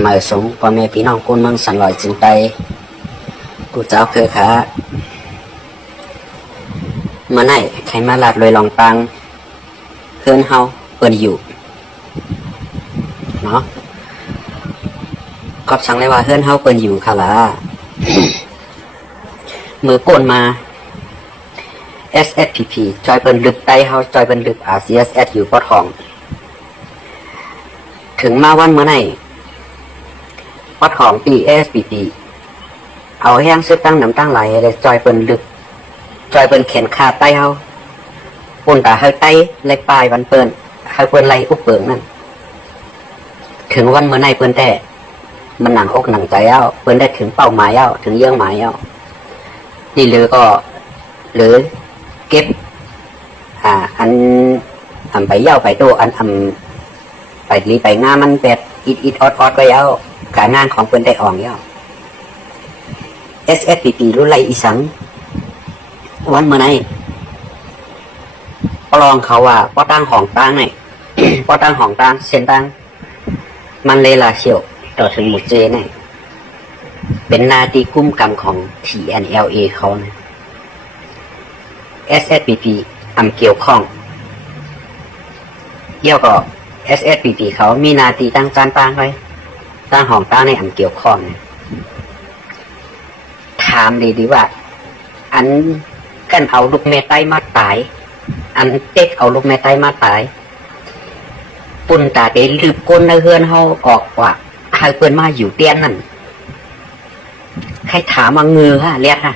มาสงพ่อแม่พี่น้องคนเมืองสันลอยจึงไปกูเจ้าคือขาเมื่อไหร่ใครมาลาดลอยลองปังเพื่อนเฮาเปิดอยู่เนาะก็สั่งเลยว่าเพื่อนเฮาเปิดอยู่ค่ะล่ะมือโกนมา SSPP จอยเปิดลึกไตเฮาจอยเปิดลึก RCSS อยู่ปอทองถึงมาวันเมื่อไหร่ปอทองปี SSPP เอาแห้งซื้อตั้งน้ำตั้งไหลเลยจอยเปิดลึกจอยเปิดแขนขาไตเฮาปุ่นตาเฮาไตไล่ปลายวันเปิดเฮาเปิดไล่อุบเปิงนั่นถึงวันเมื่อไหร่เปิดแต่มันหนังอกหนังใจเอ้าเปิดได้ถึงเป้าหมายเอ้าถึงเยื่อหมายเอ้านี่หรือก็หรือเก็บอันไปเย้าไปโตอันไปรีไปงานมันแบบอิดออดไปเย้าการงานของเปิ้นได้อ่องเย้า SSPP รุ่นไรอีสังวันเมื่อไหร่ปลองเขาว่าป้อตั้งของตั้งไง ป้อตั้งของตั้งเส้นตั้งมันเลยลาเชียวต่อถึงหมุดเจไงเป็นนาตีกุ้มกรรมของ TNLA เขานะ SSPP เกี่ยวข้องเกี่ยวกับ SSPP เขามีนาตีตั้งจานตั้งไว้ตั้งห้องตั้งในเกี่ยวข้องนะถามดีว่าอันกันเอาลูกแม่ไต้มาตายอันเต็กเอาลูกแม่ไต้มาตายปุ่นตาเตลืบก้นในเฮือนเฮาออกว่าใครเปิ้นมาอยู่เตี้ยนนั่นใครถามมาเงือฮะเรียกฮะ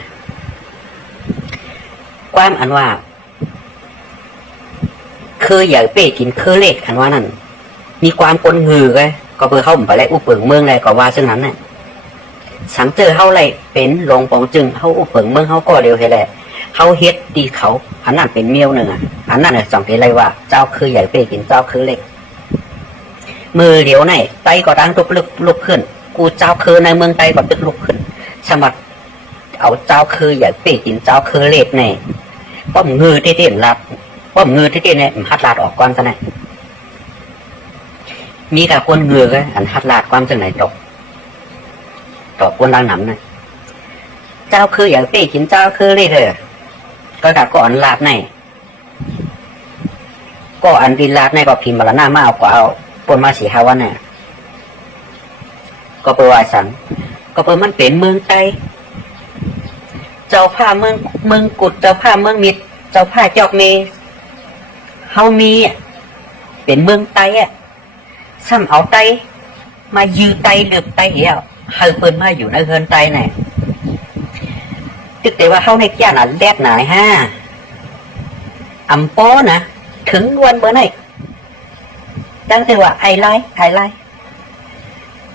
ความอันว่าคือใหญ่เป้กินคือเล็กอันว่านั่นมีความก้นเงือไงก็เพื่อเข้าไปไล่อุปเปิงเมืองอะไรก็ว่าซึ่งนั้นน่ะสังเจอเฮาไรเป็นลงปองจึงเฮาอุปเปิงเมืองเฮาก็เร็วแค่แหละเฮาเฮ็ดดีเขาอันนั้นเป็นเมียวหนึ่งอ่ะอันนั้นเนี่ยสังเกตเลยว่าเจ้าคือใหญ่เป้กินเจ้าคือเล็กมือเดียวไหนไตก็ดังตุกลุกขึ้นกูเจ้าคือในเมืองไตก็ตึกลุกขึ้นสมัครเอาเจ้าคือใหญ่เป้กินเจ้าคือเล็กในป้อมเงือที่เด่นรับป้อมเงือที่เด่นเนี่ยหัดลาดออกก่อนซะไหนมีแต่คนเงือก็อันหัดลาดความจังไหนตกคนดังหนำนะเจ้าคืออย่างตีกินเจ้าคือเลยเถอะก็ดักก่อนลาดในก็อันดินลาดในก็พิมพ์มาละหน้ามาเอากว่าเอาปนมาสีฮาวันเนี่ยก็เปิดวายสังก็เปิดมันเป็นเมืองไต้เจ้าผ้าเมืองกุดเจ้าผ้าเมืองมิดเจ้าผ้าจอกเมเฮามีเป็นเมืองไต้อะซ้ำเอาไต้มายื้อไต้เหลือบไต้เหี้ยวเฮาเปิ้นมาอยู่ในเฮือนไต้เนี่ยตึกแต่ว่าเฮาในแก่น่ะแดดหนายฮะอำป้อนะถึงวันเมื่อไหร่ตั้งแต่ว่าไอไล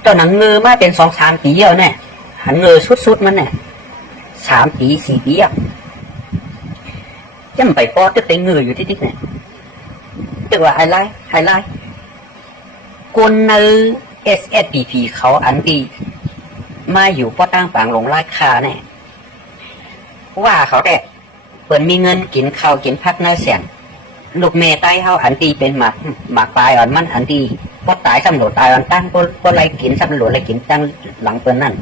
ตอนหนังเงือมาเป็น2-3 ปีเดียวเนี่ยหันเงือสุดมันเนี่ย3 ปี 4 ปีอ่ะยังไปป้อตึกแต่เงืออยู่ที่เนี่ยตึกว่าไอไลคนใน SSPP เขาอันดีมาอยู่ป้อตั้งปางลงราคาเนี่ยว่าเขาแต่เปิดมีเงินกินข้าวกินพักเนื้อเสียงลูกเมย์ใต้เขาอันดีเป็นหมากปลายอ่อนมันอันดีพอตายสำรวจตายอ่อนตั้งก็ไรกินสำรวจไรกินตั้งหลังเปิ้นนั่น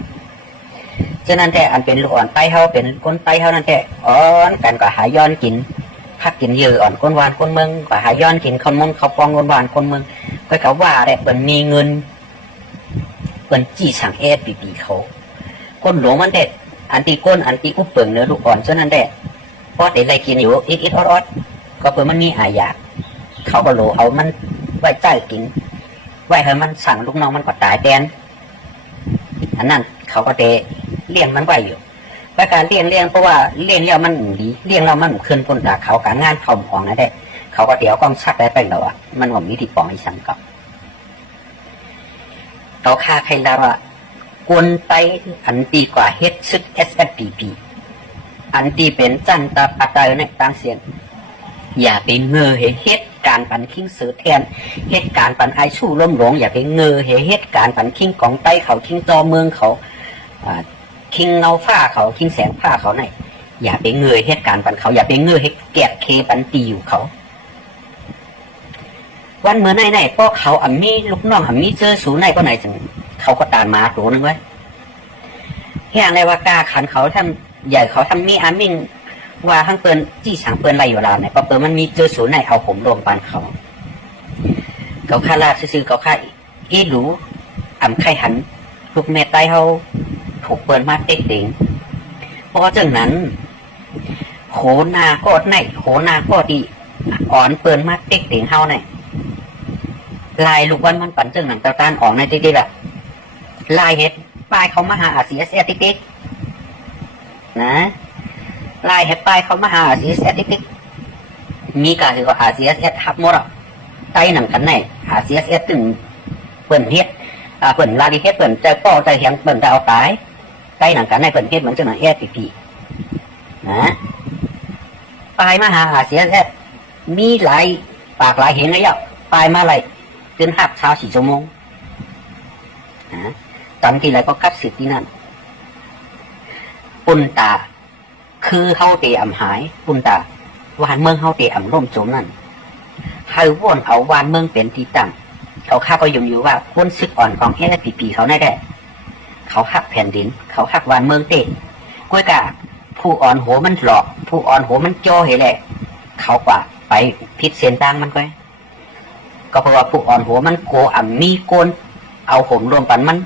ฉะนั้นแต่อันเป็นลูกอ่อนใต้เขาเป็นคนใต้เขานั่นแต่อ่อนกันก็หาย้อนกินพักกินเยอะอ่อนคนวานคนเมืองก็หาย้อนกินข้าวมงข้าวปองคนวานคนเมืองก็เขาว่าแต่เปิ้นมีเงินเปิ้นจี้สั่งSSPPเขาคนหลวงมันเด็ดอันตีก้นอันตีอุบเปิงเนื้อลูกอ่อนฉะนั้นแต่พอแต่ไรกินอยู่อิดออดก็เพื่อมันมีอาญาเขาก็โหลเอามันไว้ใจกินไว้ให้มันสั่งลูกน้องมันก็ตายแทนอันนั้นเขาก็เตะเลี้ยงมันไว้อยู่และการเลี้ยงเพราะว่าเลี้ยงแล้วมันดีเลี้ยงแล้วมันขึ้นพ้นจากเขาการงานเขาของนั่นแหละเขาก็เดี๋ยวก็ชักได้ไปแล้วอ่ะมันหวังมีที่ปองอีสังกับต่อค่าใครแล้วอ่ะกวนไตอันตีกว่าเฮ็ดซึก SSPP อันตีเป็นจันตาปัตตาในต่างเสียนอย่าไปเงอเหตุการปันคิงเสือแทนเหตุการปันไอชู่ล้มหลงอย่าไปเงอเหตุการปันคิงของไต้เขาคิงจอเมืองเขาคิงเงาฝ้าเขาคิงแสงผ้าเขาไหนอย่าไปเงยเหตุการปันเขาอย่าไปเงยให้แกะเคปันตีอยู่เขาวันเมื่อไหนพวกเขามีลูกน้องมีเจอสูไหนก็ไหนจัง เขาก็ตามมาตัวนึงไว้แห่งเลยว่ากล้าขันเขาทำใหญ่เขาทำมีอามิ่งว่าทั้งเปินจี้สังเปินไรอยู่ลาเนี่ยพอเปินมันมีเจอศูนย์ไหนเอาผมรวมปันเขาฆ่าลาซื้อเขาฆ่าอีหลูไข่หันลูกเมตไตเขาถูกเปินมาเต็กเต็งเพราะจังนั้นโหนาก็ไหนโหนาก็ดีอ่อนเปินมาเต็กเต็งเฮาไหนลายลูกวันมันปั่นจังหนังตาตานออกในติ๊กๆละลายเฮ็ดปลายเขามาหาอาเซียสติ๊กๆนะลายเฮ็ดปลายเขามาหาอาเซียสติ๊กๆมีการถือว่าอาเซียสทับหมดอ่ะไตหนังกันไหนอาเซียสตึงเปิ่นเฮ็ดเปิ่นลาดิเฮ็ดเปิ่นใจป้อใจเหียงเปิ่นจะเอาตายไตหนังกันไหนเปิ่นเฮ็ดเหมือนจังหนังปีนะปลายมาหาอาเซียสมีหลายปากหลายเห็นไงอ่ะปลายมาไหลจนหักเช้า4 ชั่วโมงนะตอนที่ไรก็กัดสิทธิ์ที่นั่นปุ่นตาคือเฮาเตะหายปุ่นตาวานเมืองเฮาเตะร่มจมนั่นให้ว่นเอาวานเมืองเป็นที่ตั้งเขาข้าก็ยุ่งอยู่ว่าคนซึกอ่อนของปีเขาได้ เขาหักแผ่นดินเขาหักวานเมืองเตะก้วยกะผู้อ่อนหัวมันหลอกผู้อ่อนหัวมันจ่อเหแหละเขากว่าไปพิษเสียนตังมันก็เพราะว่าผู้อ่อนหัวมันโกมีโกนเอาผมรวมปันมัน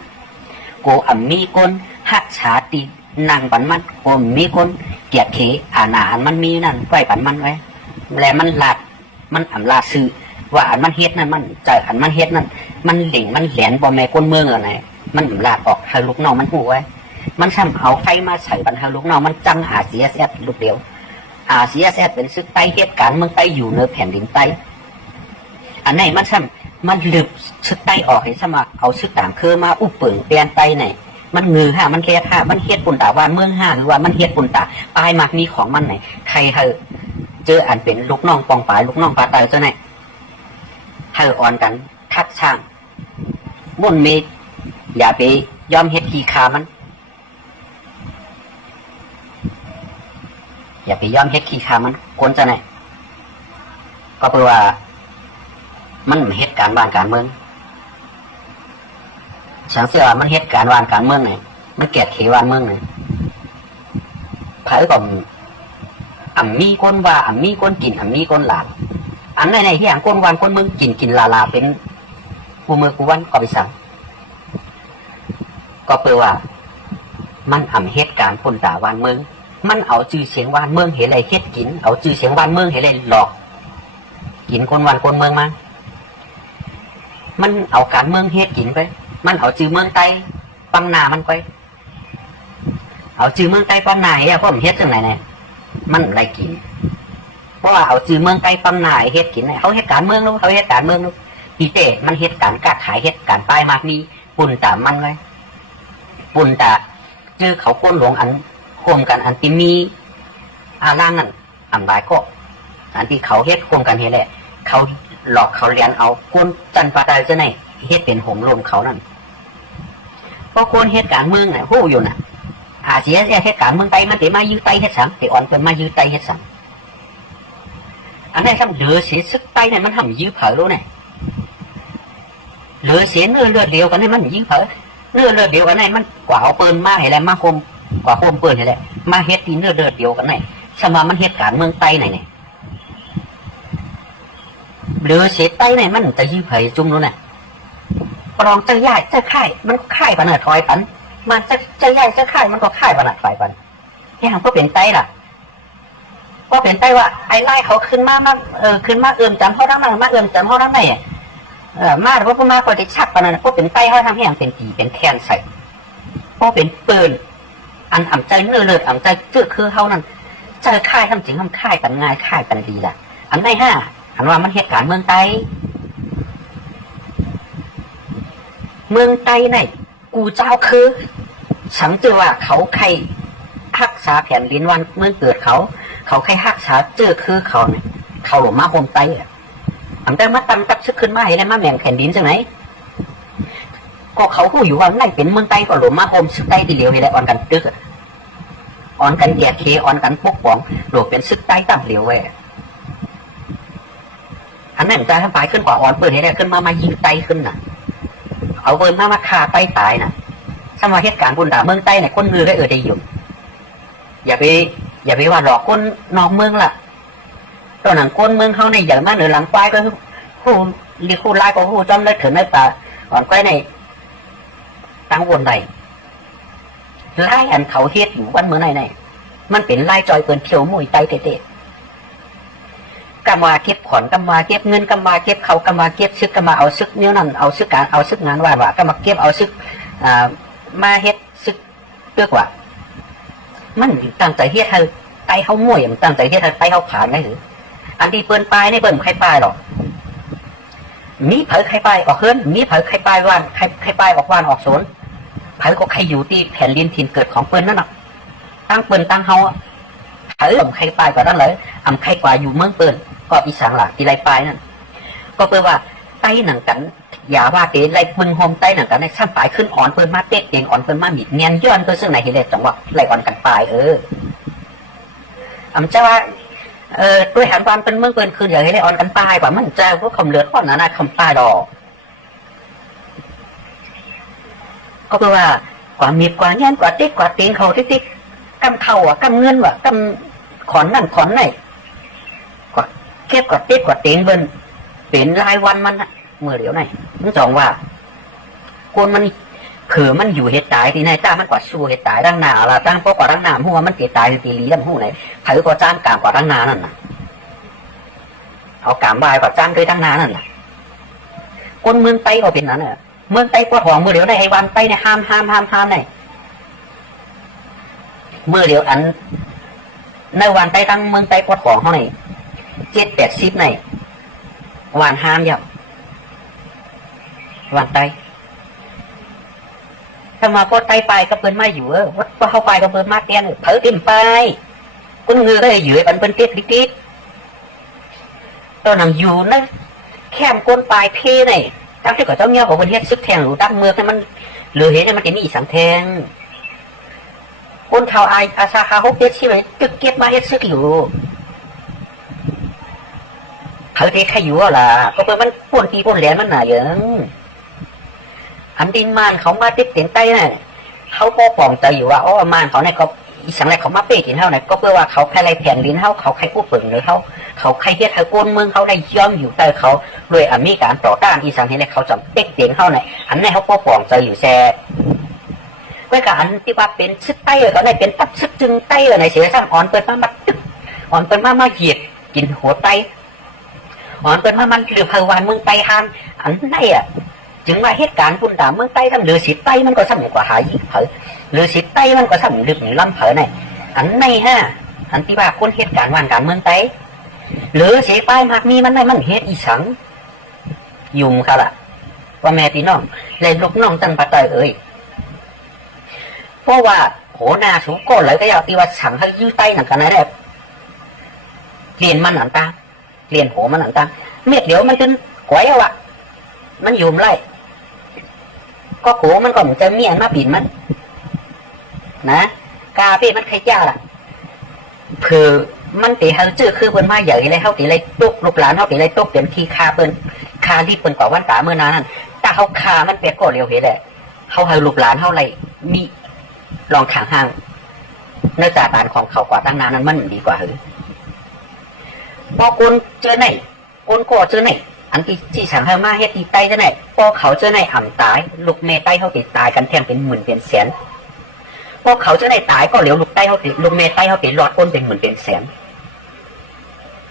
โกมีโกนหักฉาตีนางปันมันโกมีโกนเกียดเขอาหารมันมีนั่นไว้ปันมันไว้แล้วมันลาดมันลาดซื้อว่าอันมันเฮ็ดนั่นมันเจออันมันเฮ็ดนั่นมันเหล่งมันแหลนบ่แม่ก้นเมืองอะไรมันลาดออกให้ลูกน้องมันหูไว้มันซ้ำเอาไฟมาใส่บันให้ลูกน้องมันจังอาเซียสลูกเดียวอาเซียสเป็นซึกไต้เหตุการณ์เมืองไต้อยู่ในแผ่นดินไต้อันไหนมันซ้ำมันลึกซึกไต้ออกให้สมัครเอาซึกต่างคือมาอุปเปิงเปลี่ยนไต้ไหนมันงือห่ามันแค่ห่ามันเฮ็ดปุ่นตาว่าเมืองห่าหรือว่ามันเฮ็ดปุ่นตาปลายมากมีของมันไหนใครเจออันเป็นลูกน้องปองปลายลูกน้องปลาตายเจ้าไหนอ่อนกันทัดช่างมุ่นเมย์อย่าไปยอมเฮ็ดขี้คามันอย่าไปยอมเฮ็ดขี้คามันคนจะไหนก็เพราะว่ามันเฮ็ดการบ้านการเมืองฉันเชื่อว่ามันเฮ็ดการบ้านการเมืองไงมันเกลียดเขวานเมืองไงไผ่ก็มีคนว่ามีคนกินมีคนหลานอันไหนที่อย่างคนวานคนเมืองกินลาเป็นผู้มือกูวันก็ไปสั่งก็เปลว่ามันเหตุการณ์คนตาวานเมืองมันเอาชื่อเสียงวานเมืองเห็นอะไรเฮ็ดกินเอาชื่อเสียงวานเมืองเห็นอะไรหลอกกินคนวานคนเมืองมามันเอาการเมืองเฮ็ดกินไปมันเอาชื่อเมืองไต้ปั๊มนามันไปเอาชื่อเมืองไต้ปั๊มนาเพราะมันเฮ็ดจังไหนเนี่ยมันอะไรกินเพราะว่าเอาชื่อเมืองไต้ปั๊มนาเฮ็ดกินเนี่ยเขาเฮ็ดการเมืองลูกเขาเฮ็ดการเมืองลูกอีเต้มันเฮ็ดการค้าขายเฮ็ดการป้ายมากมีปุ่นตามมันไว้ปุ่นตาเจอเขาก้นหลวงอันโคมกันอันที่มีล่างนั่นอันหลายก็อันที่เขาเฮ็ดโคมกันเฮ็ดแหละเขาหลอกเขาเรียนเอาก้นจันปาตายจะไหนเฮ็ดเป็นห่มลมเขานั่นเพราะคนเฮ็ดการเมืองเนี่ยหู้อยู่น่ะอาเซียนเฮ็ดการเมืองไต้มันแต่มายื้อไต้เฮ็ดสังแต่อ่อนเป็นมายื้อไต้เฮ็ดสังอันนี้ทำเหลือเสียซึกไต้เนี่ยมันทำยื้อเผาแล้วเนี่ยเหลือเสียเนื้อเลือดเดียวกันนี่มันยื้อเผาเนื้อเลือดเดียวกันนี่มันกว่าเอาปืนมาให้แล้วมาคมกว่าคมปืนให้แล้วมาเฮ็ดที่เนื้อเลือดเดียวกันนี่สมามันเฮ็ดการเมืองไต้ไหนเนี่ยเหลือเสียไต้เนี่ยมันจะยื้อเผาจุ่มแล้วเนี่ยปลองจะใหญ่จะไข่มันไข่ปนถอยปันมันจะใหญ่จะไข่มันก็ไข่ปนถอยปันอย่างก็เป็นไต้ล่ะก็เป็นไต้ว่าไอ้ไล่เขาขึ้นมาขึ้นมาจำเขาทั้งมาจำเขาทั้งไม่มาเพราะมาคนที่ชักปนพวกเป็นไต้เขาทำให้อย่างเป็นตีเป็นแทนใส่พวกเป็นปืนอันอ่ำใจเนื้อเลือดอ่ำใจเจือคือเขานั่นใจค่ายทำจริงทำค่ายปันง่ายค่ายปันดีล่ะอันในห้าอันว่ามันเหตุการณ์เมืองไต้เมืองไต้ไหนกูเจ้าคือสังเจอว่าเขาใครรักษาแผ่นดินวันเมื่อเกิดเขาใครรักษาเจอคือเขาเนี่ยเขาหลงมาโฮมไต้อันแต่มาตั้งตักซึกขึ้นมาให้ได้มาแหม่งแผ่นดินจังไหนก็เขาหูอยู่ว่าไหนเป็นเมืองไต้ก็หลงมาโฮมซึกไต้ที่เหลียวให้ได้อ่อนกันตึกอ่อนกันแยกเคอ่อนกันปกป้องหลงเป็นซึกไต้ตั้งเหลียวไว้อันนั้นจะทำไปขึ้นกว่าอ่อนเปิดให้ได้ขึ้นมายิงไต้ขึ้นน่ะ เอาเปิ้นมาฆ่าไปตายน่ะสมาเหตุการณ์บุญด่าเมืองใต้เนี่ยคนเงือได้ได้อยู่อย่าไปว่าหลอกคนนอกเมืองล่ะตอนหนังคนเมืองเขาในอย่างมากเหนือหลังควายก็ผู้รีคู่ไล่ก็ผู้จำได้ถึงในป่าอ่อนควายในตั้งวนใดไล่อันเขาเฮ็ดอยู่วันเมื่อไหนมันเป็นไล่จอยเปินเที่ยวมุ่ยไตเตะกำมาเก็บขอนกำมาเก็บเงินกำมาเก็บเขากำมาเก็บซึกกำมาเอาซึกเนี้ยนั่นเอาซึกการเอาซึกงานว่ากำมาเก็บเอาซึกมาเฮ็ดซึกเลือกว่ามันตั้งใจเฮ็ดให้ไตเขามุ่ยมันตั้งใจเฮ็ดให้ไตเขาผ่านได้หรืออันที่เปิ้นปลายในเปิ้นใครปลายหรอกมีเผยใครปลายออกเฮิร์นมีเผยใครปลายว่านใครปลายออกว่านออกสนเผยก็ใครอยู่ที่แผ่นดินถิ่นเกิดของเปิ้นนั่นน่ะตั้งเปิ้นตั้งเฮาเผยใครปลายกว่านั้นเลยใครกว่าอยู่เมืองเปิ้นก็อีสานหลักที่ไรปลายนั่นก็เปิ้นว่าไตหนังกันอย่าว่าเตะไรมึงโฮมไตหนังกันในซ้ำปลายขึ้นอ่อนเปิ้นมาเตะเองอ่อนเปิ้นมาหมิดเนียนย้อนเปิ้นซึ่งไหนเห็นเลยจังหวะไรอ่อนกันปลายจะว่าด้วยหันวันเป็นเมืองเปิ้นคืออย่างไรอ่อนกันปลายกว่ามันจะพวกคำเลือดอ่อนนะคำปลายดอกก็เปิ้นว่ากว่ามีกว่าเนียนกว่าติ๊กกว่าเตียงเขาติ๊กกำเข่าอ่ะกำเงินว่ะกำขอนนั่นขอนไหนกว่าเก็บกว่าติ๊กกว่าเตียงเบิ้นเป็นรายวันมันเมื่อเดี๋ยวไหนมันจองว่าคนมันคือมันอยู่เหตุตายที่ไหนจ้ามันกว่าสู้เหตุตายดังหนาละตั้งเพราะกว่าดังหนาหัวมันเกิดตายตีลีดังหัวไหนใครก็จ้างกามกว่าดังหนานั่นน่ะเอากามบายกว่าจ้างด้วยดังหนานั่นน่ะคนเมืองไต้ก็เป็นนั้นน่ะเมืองไต้ปวดหัวเมื่อเดี๋ยวในไอ้วันไต้เนี่ยห้ามไหนเมื่อเดี๋ยวอันในวันไต้ตั้งเมืองไต้ปวดหัวเขาไหน7-80ไหนวันห้ามอย่างวันไต้ถ้ามาพอไต้ไปก็เปิ้นมาอยู่ว่าเข้าไปก็เปิ้นมาเตี้ยนเผยเต็มไปคุณเงือก็อยู่ปันเปิ้นเตี้ยติ๊กตอนนั้นอยู่นะแคมก้นปลายเพไหนตั้งที่ก่อนเจ้าเงี้ยของคนเฮ็ดซึกแทงหรือตั้งเมืองให้มันเหลือเห็นมันจะมีอีสังแทงคนเท่าอาซาคาฮกเฮ็ดใช่ไหมตึกเก็บมาเฮ็ดซึกอยู่เขาเทใครอยู่ล่ะก็เปิ้นมันป่นทีป่นแหลมมันหนาอย่างอันดินมานเขามาติดเตียนใต้น่ะเขาก็ปองใจอยู่ว่าอ๋อมานเขาเนี่ยก็อีสังแรกเขามาเป๊ะกินเท่าไหร่ก็เพื่อว่าเขาใครไรแผ่นดินเขาใครกู้เปิ่งหรือเขาใครเฮ็ดเขาโกนเมืองเขาได้ย่อมอยู่แต่เขาด้วยมีการต่อต้านอีสังเห็นเลยเขาจะเป๊กเตียงเขาไหนอันนี้เขาก็ปองใจอยู่แซ่เมื่อการที่ว่าเป็นซึกใต้เขาได้เป็นตับซึกจึงใต้ในเสียซ้ำอ่อนเปิดมาตึกอ่อนเปิดมาเหยียดกินหัวไตอ่อนเปิดมามันหรือพวันเมืองไต้ห้ามอันไหนจึงว่าเหตุการณ์ปุ่นด่าเมืองใต้ทั้งเรือสิใต้มันก็ซ้ำกว่าหายอีกเผอเรือสิใต้มันก็ซ้ำลึกหรือล้ำเผอไหนอันในอันที่ว่าคนเหตุการณ์วันการเมืองใต้เรือสิใต้มากมีมันในมันเหตุอีสังยุ่งค่ะล่ะว่าแม่พี่น้องเลยลูกน้องจันปะเตยเพราะว่าโหนาสูงก้นเลยก็อยากที่ว่าสั่งให้ยื้อใต้หนังกันนะเนี่ยเรียนมันหนังตาเรียนโหมันหนังตาเม็ดเดี๋ยวมันจนก๋วยเอาอะมันยุ่มไรก็โขมันก็เหมือนจะเมียนมาปิ่นมันนะกาเป้มันใครยาล่ะคือมันตีเฮาจื้อคือเปิ้นมาใหญ่เลยเฮาตีเลยตกลูกหลานเฮาตีเลยตกเป็นขี้คาเปิ้นคาที่เปิ้นกว่าวันตาเมื่อนั้นถ้าเฮาคามันเปียกก็เร็วเห็นแหละเฮาให้ลูกหลานเฮาไรมีลองขางห้างเนื้อจากการของเขากว่าตั้งนานนั้นมันดีกว่าเหรอพอคนเจอไหนคนก็เจอไหนอันที่สั่งให้มาเฮ็ดตีไตจะไหนพอเขาเจอในอ่ำตายลูกเมไตเขาติดตายกันแทงเป็นหมื่นเป็นแสนพอเขาเจอในตายก็เหลียวลูกไตเขาติดลูกเมไตเขาติดหลอดก้นเป็นหมื่นเป็นแสน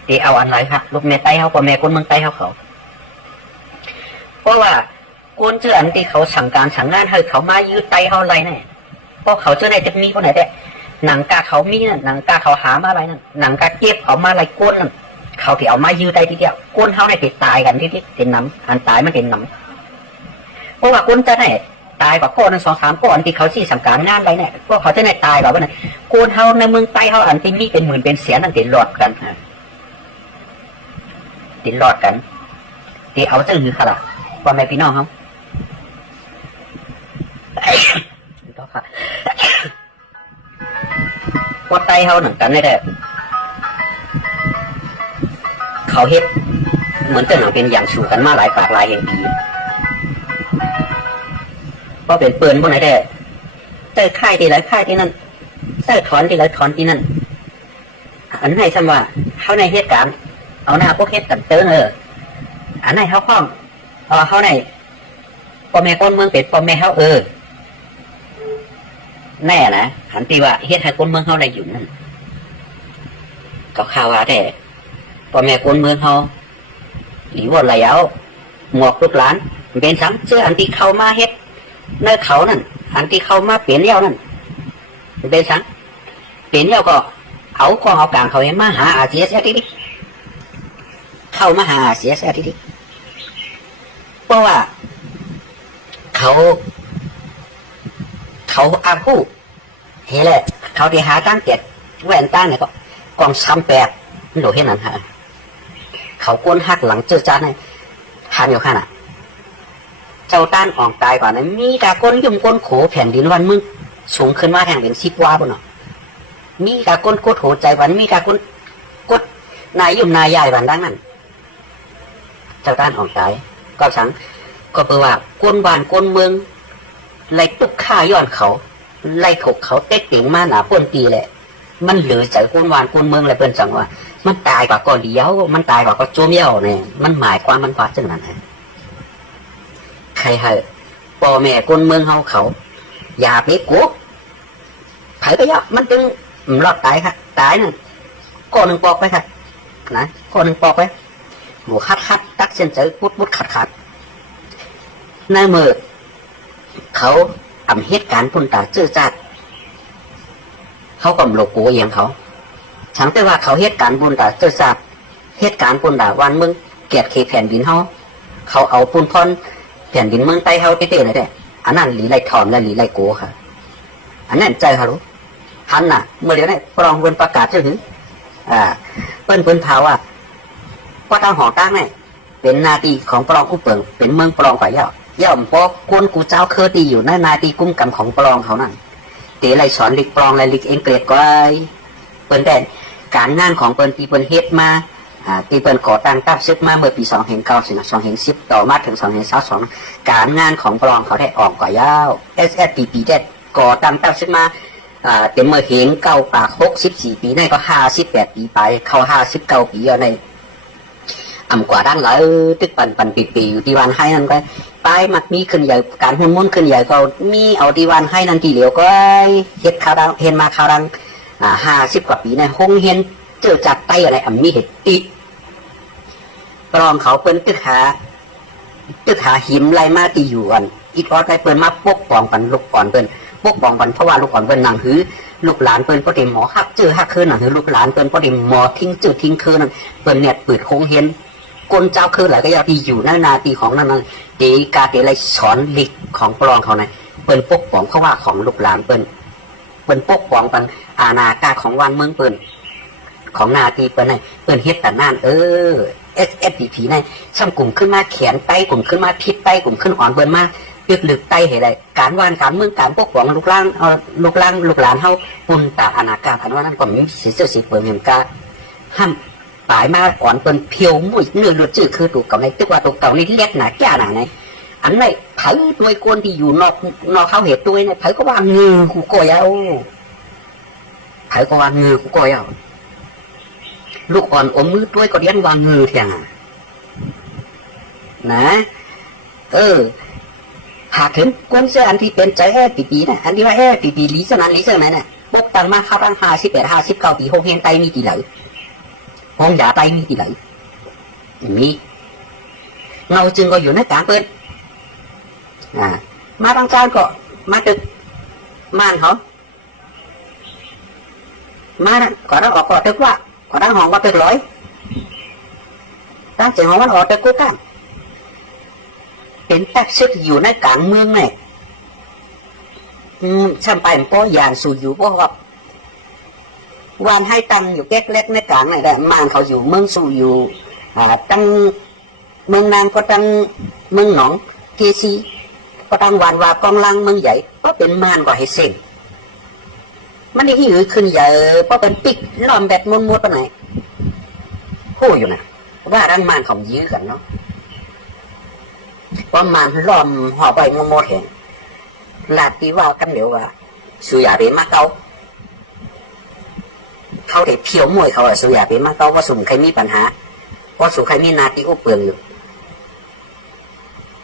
ตีเอาอันไรครับลูกเมไตเขาพอแม่คนเมืองไตเขาเพราะว่าคนเจออันที่เขาสั่งการสั่งงานให้เขามายืดไตเขาอะไรเนี่ยพอเขาเจอในจะมีคนไหนแต่หนังกาเขามีหนังกาเขาหามาอะไรนั่นหนังกาเก็บเขามาอะไรก้นนั่นเขาที่เอามายืดได้ทีเดียวก้นเขาในติดตายกันที่เป็นน้ำอันตายมันเป็นน้ำเพราะว่าก้นจะไหนตายกว่าก้อนนึง2-3ก้อนที่เขาที่สังการงานอะไรเนี่ยพวกเขาจะไหนตายกว่านั้นก้นเขาในเมืองใต้เขาอันที่มีเป็นหมื่นเป็นแสนนั่นติดหลอดกันติดหลอดกันที่เอาจะหือขนาดว่าแม่พี่น้องเขาต่อค่ะว่าไต้เขาหนังกันได้เขาเฮ็ดเหมือนจะหนังเป็นอย่างสู่กันมาหลายปากหลายแห่งปี อเป็นเปืนพวกไหนได้เต้ค่ายที่ไหนค่ายที่นั่นเต้ถอนที่ไหนถอนที่นั่นอันไหนซ้ำว่าเขาในเหตุการณ์เอาหน้าพวกเหตุกันเตือนอันไหนเขาพ้องเขาในพ่อแม่คนเมืองเป็นพ่อแม่เขาแน่นะหันตีว่าเฮ็ดให้คนเมืองเขาได้อยู่นั่นก็ข่าวว่าแต่พ่อแม่คนเมืองเขาหรือว่าอะไรเอาหมวกลูกหลานเป็นสังเสื้ออันที่เขามาเฮ็ดในเขานั่นอันที่เขามาเปลี่ยนเลี้ยวนั่นเป็นสังเปลี่ยนเลี้ยวก็เอาของเอากลางเขาเองมาหาอาเซียทีนี้เข้ามาหาอาเซียทีนี้เพราะว่าเขาอาคู่เฮ้แหละเขาที่หาตั้งเจ็ดแหวนตั้งเนี่ยก็กองซ้ำแปดไม่รู้เห็นนั่นฮะเขาก้นหักหลังเจอจานให้หันอยู่ขนาดเจ้าต้านอ่องตายกว่านั้นมีกาก้นยุ่มก้นโขแผ่นดินวันมึงสูงขึ้นมาแห่งเป็น10 วาบนเนาะมีกาก้นกดโหใจวันมีกาก้นกดนายยุ่มนายใหญ่วันดังนั้นเจ้าต้านอ่องตายก็สังก็เปว่าก้นบ้านก้นเมืองไล่ตุกฆ่าย้อนเขาไล่ถกเขาเต๊กติ๋งมาหนาพ้นตีแหละมันเหลือใจก้นวานก้นเมืองอะไรเป็นจังว่ามันตายกว่าก่อนเดียวมันตายกว่าก็โจมเย่าเนี่ยมันหมายความมันว่าจังนั้นใครให้พ่อแม่ก้นเมืองเขาอย่าไปกลัวไผ่ก็ยะมันจึงรอดตายค่ะตายนั่นก้อนหนึ่งปอกไปค่ะนะก้อนหนึ่งปอกไปหมูคัดตักเส้นใจพุดขัดในมือเขาเหตุการณ์พุ่นตาเจื้อจัดเขาก็โลโก้อย่างเขาฉันแต่ว่าเขาเหตุการณ์พุ่นตาเจื้อจัดเหตุการณ์พุ่นตาวันมึงเกียรติเขแผ่นดินเขาเอาพุ่นพรแผ่นดินเมืองใต้เขาเต้ๆเลยแต่อันนั้นหลีไล่ถอนและหลีไล่โก้ค่ะอันนั้นใจเขารู้หันน่ะเมื่อเดี๋ยวนี้ปรองเวินประกาศเจ้าถึงเปิ้นเท้าว่าว่าตั้งหอตั้งเนี่ยเป็นนาตีของปรองกู้เปิงเป็นเมืองปรองฝ่ายย่อมพอคนกูเจ้าเคยตีอยู่ในนาตีกุ้มกำของปลองเขานั่นตีไรสอนลิกปลองไรลิกเองเกลียดก็เปิ้นแต่การงานของเปิ้นตีเปิ้นเฮ็ดมาตีเปิ้นก่อตั้งตั้งซึกมาเมื่อปี2009 ต่อมาถึง2022การงานของปลองเขาได้ออกกว่ายาว SSPP ได้ก่อตั้งซึกมาเต็มเมื่อเห็นเก้าปาก64 ปีในก็58 ปีไปเข้า59 ปีเอาในกว่าด้านหลังตึกปันปีอยู่ที่วันให้นั่นก็ไปมักมีขึ้นใหญ่การหุ่นมุ่นขึ้นใหญ่ก็มีเอาที่วันให้นั่นทีเดียวก็เฮ็ดข่าวดังเห็นมาข่าวดัง50 กว่าปีในห้องเห็นเจอจัดไตอะไรมีเหตุอีกปลอมเขาเป็นตึกหาหิมไรมาตีอยู่กันอีกออดไปเปิ้นมาปกป้องปันลูกอ่อนเปิ้นปกป้องปันเพราะว่าลูกอ่อนเปิ้นนั่งหือลูกหลานเปิ้นพอดีหมอฮักเจอฮักคืนนั่งหือลูกหลานเปิ้นพอดีหมอทิ้งเจอทิ้งคืนนั่นเปิ้นเนี่ยปืดคงเห็นคนเจ้าคือหลายก็อยากที่อยู่ในนาตีของนั่นตีกาเตไรสอนลิกของปลองเขาเนี่ยเปิ้นปกป้องเขาว่าของลูกหลานเปิ้นปกป้องปันอาณากาของวันเมืองเปิ้นของนาตีเปิ้นเนี่ยเปิ้นเฮ็ดแต่นั่นSSPP เนี่ยช่ำกลุ่มขึ้นมาแขนไตกลุ่มขึ้นมาพิษไตกลุ่มขึ้นอ่อนเปิ้นมาเลือกลึกไตเหตุใดการวานการเมืองการปกป้องลูกหลานเฮาปุ่นตาอาณากาพันว่านั่นก็มีสิเสื้อสีเปิ้นเหมือนกันห้ามปลายมาก่อนเป็นเพียวมุ่ยเนื้อเลือดจืดคือตัวเก่าในตัวตัวเก่าในเล็กหนาแก่หนาไหนอันไหนไผ่ตัวคนที่อยู่นอกเขาเหตุตัวเนี่ยไผ่ก็ว่างูกูโกยเอาไผ่ก็ว่างูกูโกยเอาลูกอ่อนอมมือตัวก็เลี้ยงว่างูเถียงนะหากถึงคนเสื้ออันที่เป็นใจปีนะอันที่ว่าปีลีสนั้นเนี่ยบกตังมาข้าวตั้ง58 59 ปีโฮงเฮนไตมีกี่เหล่าห้องยาไตมีกี่ไหนมีเงาจึงก็อยู่ในกลางเปิ้นมาบางจานก็มาตึกม่านเขามาก็ต้องออกก็ตึกว่าก็ต้องห้องว่าตึกร้อยตั้งใจห้องว่าออกตึกกู้กันเป็นแท็กซี่อยู่ในกลางเมืองเนี่ยช่างไปป้อยานสู่อยู่เพราะว่าวันให้ตังอยู่แก๊กเล็กในกลางนี่แหละมานเขาอยู่เมืองสู่อยู่ตั้งเมืองนางก็ตั้งเมืองหนองเกซีก็ตั้งวันว่ากองลังเมืองใหญ่ก็เป็นมานกว่าให้เส้นมันนี่หือขึ้นใหญ่เพราะเป็นปิกล้อมแบบม้วนๆไปไหนโหอยู่นะว่าดังมานเขายื้อกันเนาะว่ามานล้อมห่อใบม้วนๆเห็น ลาตีว่ากันเดี๋ยวว่าสุยาเป็นมาเกาเขาได้เพียวมวยเขาสุยาเป็นมาเกาว่าสุ่มใครมีปัญหาว่าสุ่มใครมีนาตีอุปเปิงอยู่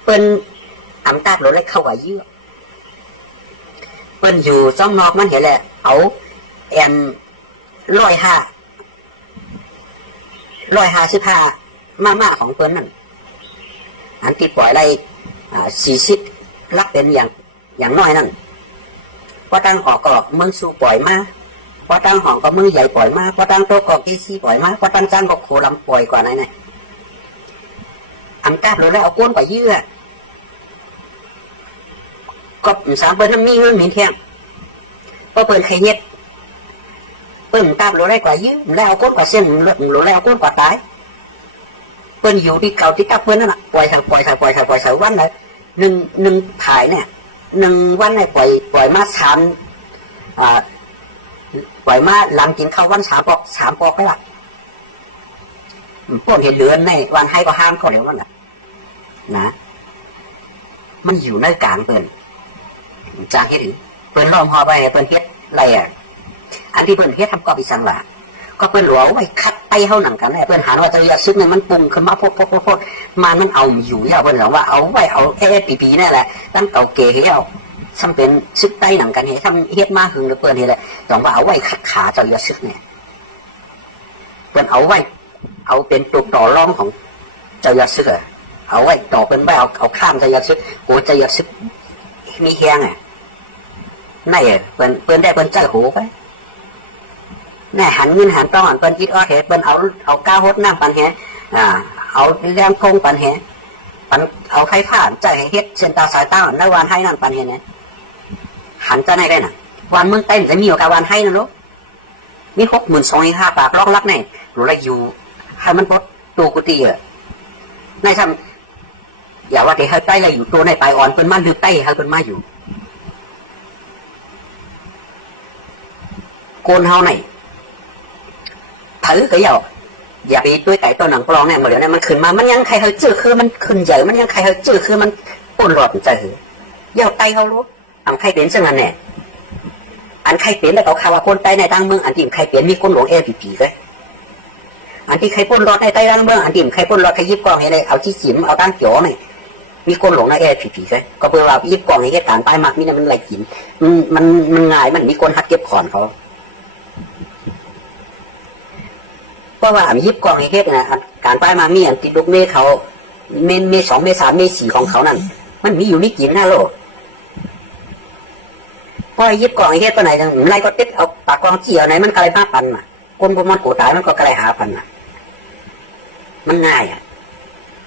เป็นอำนาจเราได้เข้าไว้เยอะเป็นอยู่จ้องนอกมันเห็นแหละเอาแอน150มาของเปิ้นนั่นอันที่ปล่อยอะไร40ลักเป็นอย่างน้อยนั่นพอตั้งหอกก็มึงสู้ปล่อยมาพอตั้งหองก็มือใหญ่ปล่อยมาพอตั้งโต๊ะก็กีซีปล่อยมาพอตั้งจานก็โคลำปล่อยกว่าไหนไหนอันกาบเราได้เอาก้นไปเยื่อก็สามเปิ้นน้ำมีเงินเหม็นเที่ยงพอเปิ้นใครเฮ็ดเปิ้นกาบเราได้กว่าเยื่อแล้วเอาก้นกว่าเส้นเราได้เอาก้นกว่าตายเปิ้นอยู่ที่เก่าที่ตักเปิ้นนั่นแหละปล่อยทางวันเลยหนึ่งถ่ายเนี่ย1 วันเนี่ยปล่อยมาปล่อยมาหลังกินข้าววัน3 ปอกไปละป้นเห็นเลือนในวันให้ก็ห้ามเขาเดี๋ยวนั่นแหละนะมันอยู่ในกลางเปิ้นจากเฮ็ดเปิ้นล้อมหอไปเปิ้นเฮ็ดอะไรอ่ะอันที่เปิ้นเฮ็ดทำก็ไปสั่งละก็เปิ้นหลวไว้คัดไปเท่านั้นกันแหละเปิ้นหาว่าจะอยากซึกเนี่ยมันปุ่งขึ้นมาพดมันเอาอยู่เนี่ยเปิ้นหลวว่าเอาไว้เอาปีนั่นแหละตั้งเก่าเก๋เหี้ยวทำเป็นซึกใต้หนังกันเนี่ยทำเฮ็ดมาหึงเปิ้นนี่แหละต้องว่าเอาไว้คัดขาเจ้าอยากซึกเนี่ยเปิ้นเอาไว้เอาเป็นตัวต่อรองของเจ้าอยากซึกเอาไว้ต่อเป็นไว้เอาข้ามเจ้าอยากซึกโอ้เจ้าอยากซึกมีแฮงนั่นเปิ้นได้เปิ้นใจหูไปแน่หันเงินหันต้องหันเปิ้นคิดอ้อเหตุเปิ้นเอาก้าวหดน้ำปันแหเอาแรงพงปันแหปันเอาไข่ผ่านใจเฮ็ดเส้นตาสายตาในวันให้นั่นปันแหเนี่ยหันจะไหนได้น่ะวันเมืองใต้จะมีอยู่กับวันให้นั่นลูกมี62,500 ปากล็อกลักแน่หรืออะไรอยู่ให้มันปดตัวกุฏิในทำอย่าว่าแต่ให้ใต้เลยอยู่ตัวในปลายอ่อนเปิ้นมาหรือใต้ให้เปิ้นมาอยู่โกนเฮาไหนถือก็อย่าไปด้วยไก่ตัวหนังปลองเนี่ยหมดแล้วเนี่ยมันขึ้นมามันยังใครเขาเจอคือมันขึ้นใหญ่มันยังใครเขาเจอคือมันปนหลอดใจเย่าไตเขารู้อันใครเป็นจังนั้นเนี่ยอันใครเป็นแล้วเขาข่าวว่าคนไตในตั้งเมืองอันที่ใครเป็นมีคนหลงผีเลยอันที่ใครปนหลอดในไตตั้งเมืองอันที่ใครปนหลอดใครยิบกองให้เลยเอาที่จิ๋มเอาตั้งเกี่ยวเนี่ยมีคนหลงในผีเลยก็เพื่อว่ายิบกองให้การตายมากนี่นะมันไหลกินมันง่ายมันมีคนหัดเก็บขอนเขาเพราะว่ายิบกองไอ้เฮ็ดนะการป้ายมามีอันติดลูกเมฆเขาเม2 เม 3 เม 4ของเขานั่นมันมีอยู่นี่กินนะโลกพอยิบกองไอ้เฮ็ดตัวไหนจังไรก็ติดเอาปากกองเจียวไหนมันกลายมาปันน่ะคนพวกมันโกรธตายมันก็กลายหาปันน่ะมันง่าย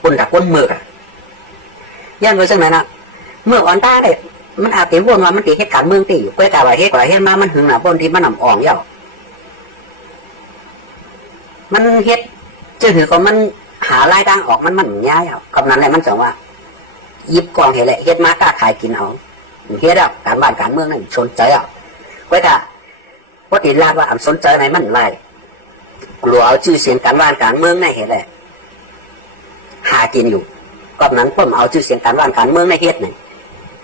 คนกับคนมือย่านไว้จังไหนนะเมื่ออ่อนตาได้มันอาจจะวนว่ามันติดเหตุการณ์เมืองตีอยู่ก็กล่าวว่าเฮ็ดมามันหึงหน้าบนที่มันนำอ่องเย่ามันเฮ็ดจะถือก็มันหารายได้ออกมันง่ายคำนั้นแหละมันจะว่ายิบกองเห็นแหละเฮ็ดมากล้าขายกินเอาเฮ็ดการบ้านการเมืองนั่นสนใจไว้ถ้าพอติดลาว่าสนใจไหนมันไรกลัวเอาชื่อเสียงการบ้านการเมืองในเห็นแหละหากินอยู่ก็นั้นผมเอาชื่อเสียงการบ้านการเมืองในเฮ็ดนี่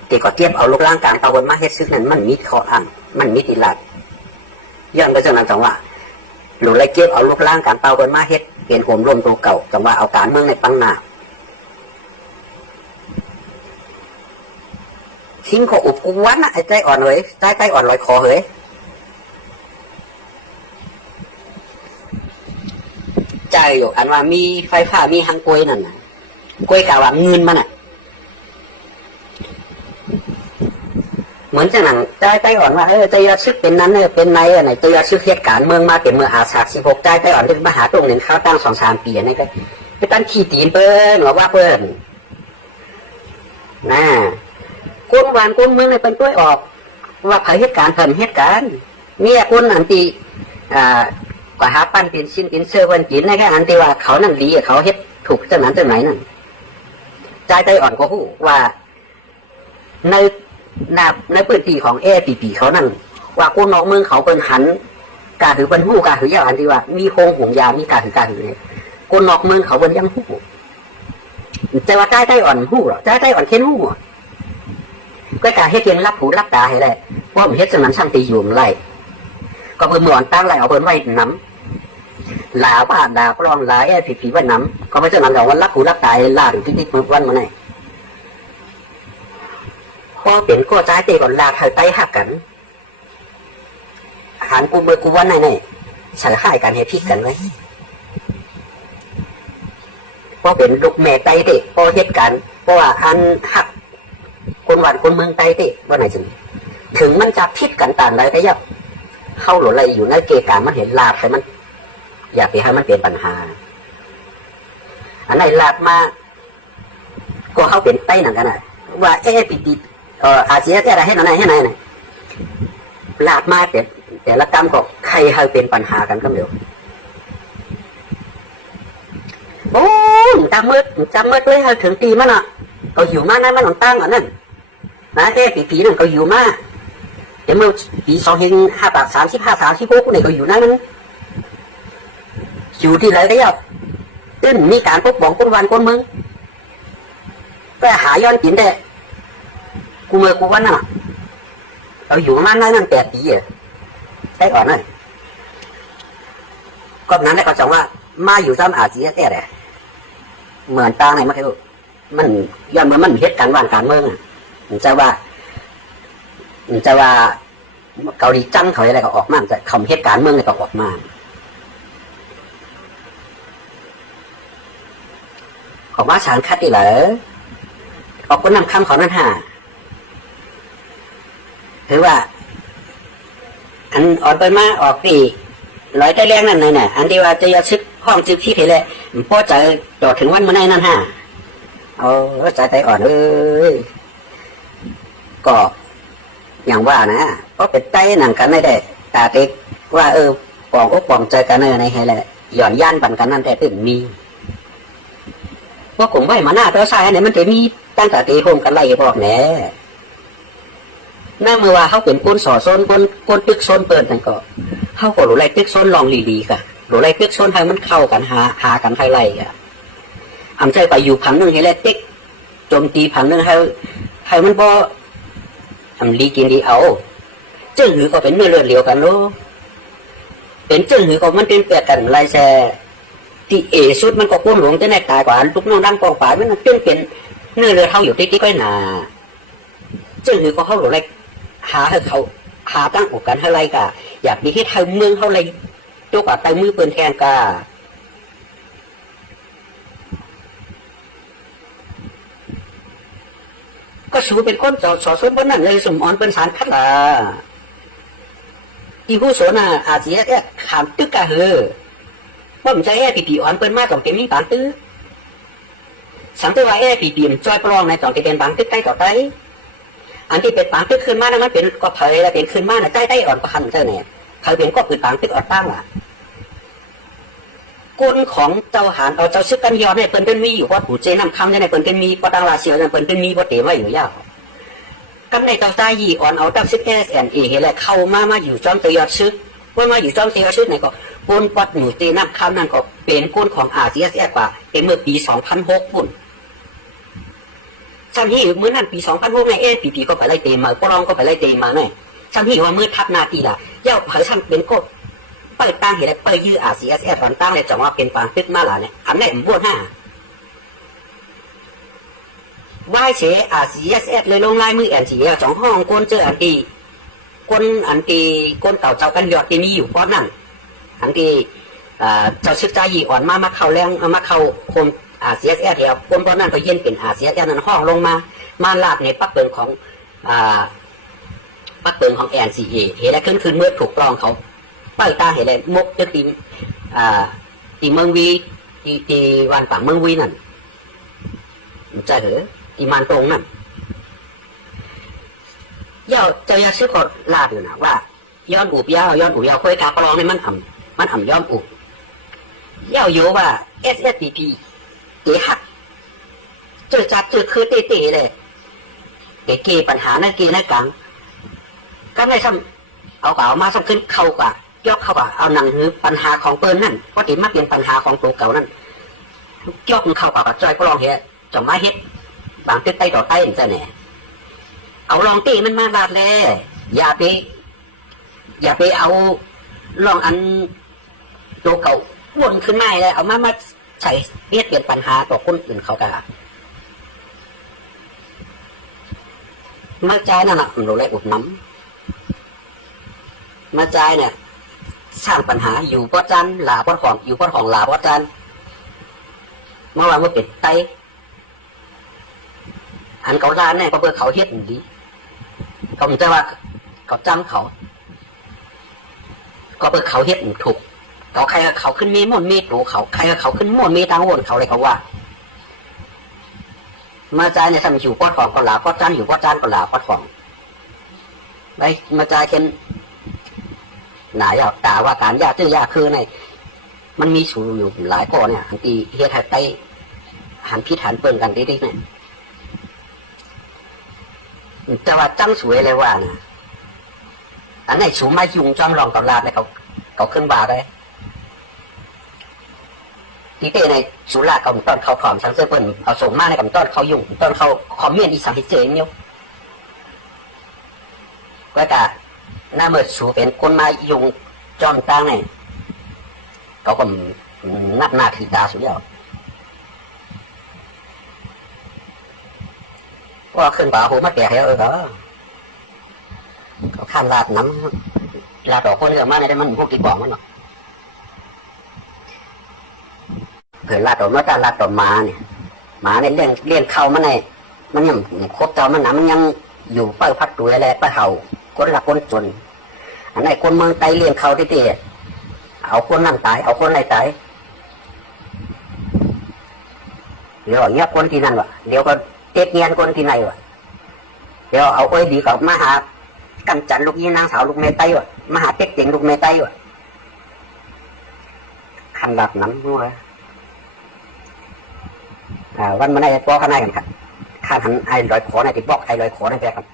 ตีก็เทียบเอาลูกร่างการเอาบนมาเฮ็ดซึ่งนั้นมันมีข้ออ้างมันมีติดลาดย้อนไปจังนั้นจังว่าหลุดไล่เก็บเอาลูกล่างการเป่ากันมาเฮ็ดเปลี่ยนโหมร่มตัวเก่าจังว่าเอาการเมืองในปังหน้าทิ้งขออุบกุวันนะไอ้ใจอ่อนเลยใจอ่อนลอยคอเลยใจอยู่อันว่ามีไฟฟ้ามีหังกล้วยนั่นน่ะกล้วยกาวเงินมันอ่ะเหมือนจะหนังใจอ่อนว่าใจยอดซึกเป็นนั้นเป็นในไหนใจยอดซึกเหตุการณ์เมืองมาเป็นเมื่ออาสา16ใจอ่อนถึงมหาตรงหนึ่งข้าวตั้ง2-3 ปีนี่ก็ไปตั้งขี้ตีนเปิ้นหรือว่าเปิ้นน่ะก้นหวานก้นเมืองในเป็นตัวออกว่าเหตุการณ์เหตุการณ์เนี่ยคนอันตีกว่าหาปั้นเป็นชิ้นเป็นเสื้อเป็นกินในแค่อันตีว่าเขานั่นดีเขาเฮ็ดถูกจังนั้นจังไหนนั่นใจอ่อนก็ฮู้ว่าในพื้นที่ของปีเขานั่นว่าคนนอกเมืองเขาเป็นหันกาถือเป็นหู้กาถือยาวอันที่ว่ามีโครงห่วงยาวมีกาถืเนี่ยคนนอกเมืองเขาเป็นยังหู้แต่ว่าใจอ่อนหู้หรอใจอ่อนเค้นหู้ ก็การเฮ็ดเพียงรับหูรับตาให้แหละว่ามันเฮ็ดสมันช่างตีอยู่มันไรก็เพิ่มมืออ่อนตั้งไรเอาเพิ่นไว้น้ำลาบ้าดาปลอมลาแอผีไว้น้ำก็ไม่ใช่มันเราว่ารับหูรับตาให้ลาถึงที่มือวันมาไหนพอเป็นก็ใจเตะก่อนลาไทยไปหักกันหันกูเมื่อกูวันไหนใส่ข่ายกันให้พิกกันไว้พอเป็นลูกแม่ไตเตะพอเฮ็ดกันเพราะว่าอันหักคนหวานคนเมืองไตเตะว่าไหนจึงถึงมันจะพิษกันต่างไรก็ยับเข้าหรืออะไรอยู่ในเกณฑ์การมันเห็นลาบให้มันอยากให้มันเป็นปัญหาอันไหนลาบมาก็เข้าเป็นไตหนังกันอ่ะว่าปิดอาเซียนอะไรให้ไหนลาบมาแต่ละกรรมก็ใครให้เป็นปัญหากันก็เดียวโอ้จำเมื่อเลยถึงตีมันอ่ะก็อยู่มานั้นมันหลังตั้งอ่ะนั่นนะปีนั่นก็อยู่มาเดี๋ยวเมื่อปี2535-36เนี่ยก็อยู่นั่นอยู่ที่ไหนได้ยังตึ้นมีการปกป้องคนวันคนเมืองก็หาย้อนกินได้กูเมื่อกูวันน่ะเราอยู่มานั่น8 ปีอ่ะใช่ก่อนนั่นก็นั้นได้ก็จังว่ามาอยู่ซ้ำอาเซียนแต่แหละเหมือนตาไหนมาแค่มันย้อนเหมือนมันเฮ็ดการวางการเมืองอ่ะมันจะว่าเกาหลีจังเขาอะไรก็ออกมาจะคำเฮ็ดการเมืองอะไรก็ออกมาของว่าฉานคัดดีเหรอออกคนนำคำของนั่นฮะถือว่าอันอ่อนไปมาออกปีร้อยได้แรงนั่นเลยเนี่ยอันที่ว่าจะยอดซึกห้องซึกที่เพลเลยพ่อจะจอดถึงวันเมื่อไหร่นั่นฮะเอาใจใจอ่อนก็อย่างว่านะก็เป็นไต้หนังกันได้แต่เด็กว่าปองก็ปองใจกันในให้แหละหย่อนย่านบันกันนั่นแต่ถึงมีว่าผมไม่มาหน้าเท้าซ้ายเนี่ยมันจะมีตั้งแต่ตีโฮมกันไล่บอกแหน่น่าเมื่อว่าเขาเป็นคนสอโซนคนตึกโซนเปิดนั่นก็เขาก็รู้ไรตึกโซนลองดีๆกันรู้ไรตึกโซนให้มันเข้ากันหากันไทยไรอ่ะอำใจไปอยู่ผังนึงให้แลตึกโจมตีผังนึงให้มันบ่ทำดีกินดีเอาเจ้าหือก็เป็นเนื้อเลือดเหลียวกันโลเป็นเจ้าหือก็มันเป็นเปรียกกันไรแซ่ที่สุดมันก็ก้นหลวงจะแน่ตายกว่าลูกน้องดังกองฝ่ายมันเป็นเนื้อเลือดเท่าอยู่ที่ก้อยหนาเจ้าหือก็เข้าหลวงไรหาให้เขาหาตั้งอกกันเท่าไรกะอยากมีที่ไทยเมืองเท่าไรตัวกว่าไตมือเปินแทนกะก็สูเป็นคนสอสนบนนั่นเลยสมอ่อนเป็นสารคัดล่ะอีผู้สนอาเซียนขามตึกกะว่ามันจะปีอ่อนเป็นมาต้องเก็บมีการตื้อสังเกตว่าปีมันจอยปลองในต้องเป็นบางตึกใต้ต่อไปอันที่เป็นบางตึกขึ้นมานั้นมันเป็นก็เผยแล้วเป็นขึ้นมาใต้อ่อนประคันเจ้าเนี่ยเผยเป็นก็คือบางตึกอ่อนตั้งล่ะก้นของเจ้าหานเอาเจ้าซึกกันยอเนี่ยเปิ้นเป็นมีอยู่ว่าผู้เจนำคำเนี่ยเปิ้นเป็นมีก็ตั้งราเสียวเนี่ยเปิ้นเป็นมีบ่เตะไว้อยู่ยาวกำในเจ้าใจยี่อ่อนเอาตั้งซึกSNAเห็นแล้วเข้ามาอยู่จอมเตียดซึกว่ามาอยู่จอมเตียดซึกไหนก็ก้นปัดหนูเจนำคำนั่นก็เป็นก้นของอาเซียนกว่าเป็นเมื่อปี2006ปุ่นจำที่เมื่อนั้นปี2006ไงปีก็ไปไล่เตะมาปรองก็ไปไล่เตะมาแน่จำที่ว่าเมื่อทับนาทีล่ะย่าเผยซ้ำเป็นก็เปิดตั้งเห็นแล้วเปิดยื้ออาเซียนตอนตั้งเลยจะว่าเป็นปางตึกมาหล่ะเนี่ยอันนี้ผมพูด5ว่ายเสียอาเซียนเลยลงลายมือเสีย2ห้องคนเจออันตีคนเต่าเจ้ากันยอดที่มีอยู่เพราะนั่นอันที่เจ้าซึกใจยี่อ่อนมาเข้าแรงมาเข้าคมอาเซียนเดียวคนเพราะนั่นก็เย็นเป็นอาเซียนนั้นห้องลงมาลาดในปักเปิงของNCA เห็นแล้วขึ้นเมื่อถูกปลองเขาไปตาเห็นเลยมกจะตีเมืองวีตีวันฝั่งเมืองวีนั่นจะเหรอตีมันตรงนั่นย่อเจ้าอยากซื้อขอลาบอยู่นะว่าย้อนอุบยาวค่อยกาปลองในมันอ่ำย้อนอุบย่อโยว่า SSDP เตะหักเจอจัดเจอคือเตะเลยเกปัญหานั่นเกนั่นกังก็ไม่ซ้ำเอาเปล่ามาซ้ำขึ้นเข้ากว่ายกเข้าว่าเอาหนังหือปัญหาของเปิ้นนั่นก็ติมาเป็นปัญหาของตัวเก่านั่นยกเข้าว่าจอยก็ลองเฮ็ดจะมาเฮ็ดบางตึกใต้ต่อใต้จะแหน่ เอาลองตีมันมาบาดเลยอย่าไปเอาลองอันตัวเก่าวนขึ้นมาเลยเอามาใส่เปลี่ยนปัญหาต่อคนอื่นเขากันมาใจนั่นแหละเราเลยอุดน้ำมาใจเนี่ยสร้างปัญหาอยู่เพราะจันหลาเพราะของอยู่เพราะของหลาเพราะจันเมื่อวานว่าเป็ดไตอันเขาล้านเนี่ยก็เพื่อเขาเฮ็ดดีเขาไม่ใช่ว่าเขาจำเขาก็เพื่อเขาเฮ็ดถูกเขาใครเขาขึ้นมีม่วนมีถูกเขาใครเขาขึ้นม่วนมีทางวนเขาเลยเขาว่ามาใจเนี่ยทำอยู่เพราะของก็หลาเพราะจันอยู่เพราะจันก็หลาเพราะของไปมาใจเช่นหนาอยากตาว่าการยากยากคือในมันมีสูอยู่หลายข้อเนี่ยอันตีเฮ็ดให้ไตหันพิษหันเปิ่นกันได้เนี่ยแต่ว่าจังสวยเลยว่านะอันไหนสูงมายุงจอมรองตลาดเลยเขาขึ้นบาได้ที่เต้ในสุราเขาต้นเขาผอมสังเสริญเปิ่นเอาส่งมาในกับต้นเขายุงต้นเขาคอมเมนต์อีสังเจเนี่ยก็แต่หน้าเมื่อสูเป็นคนมายุงจอมตั้งเนี่ยเขาก็นับหน้าถือตาสุดยอดว่าขึ้นบ่าหูมาแก่ให้เหรอเขาข้ามลาดน้ำลาดดอกคนเรือมาในได้มันพวกติดบ่อมันหรอกเผื่อลาดดอกมาตาลาดดอกมาเนี่ยหมาเนี่ยเลี้ยงเข้ามันเนี่ยมันยังครบเจ้ามันนะมันยังอยู่เป้าพัดตัวอะไรป้าเห่าคนละคนจนอันไหนคนเมืองไตเลี้ยงเข้าที่เอาคนนั่งตายเอาคนอะไรตายเดี๋ยวเงี้ยคนที่นั่นวะเดี๋ยวก็เจ็ดเงียนคนที่ไหนวะเดี๋ยวเอาไอ้ดีกับมาหากันจันลูกยี่นางสาวลูกเมย์ไต้วะมาหาเต็กเจ๋งลูกเมย์ไต้วะขันหลับน้ำด้วยวันมันได้พอขนาดกันครับข้าหันไอ้ลอยขอในติดบอกไอ้ลอยขอในแปลกัน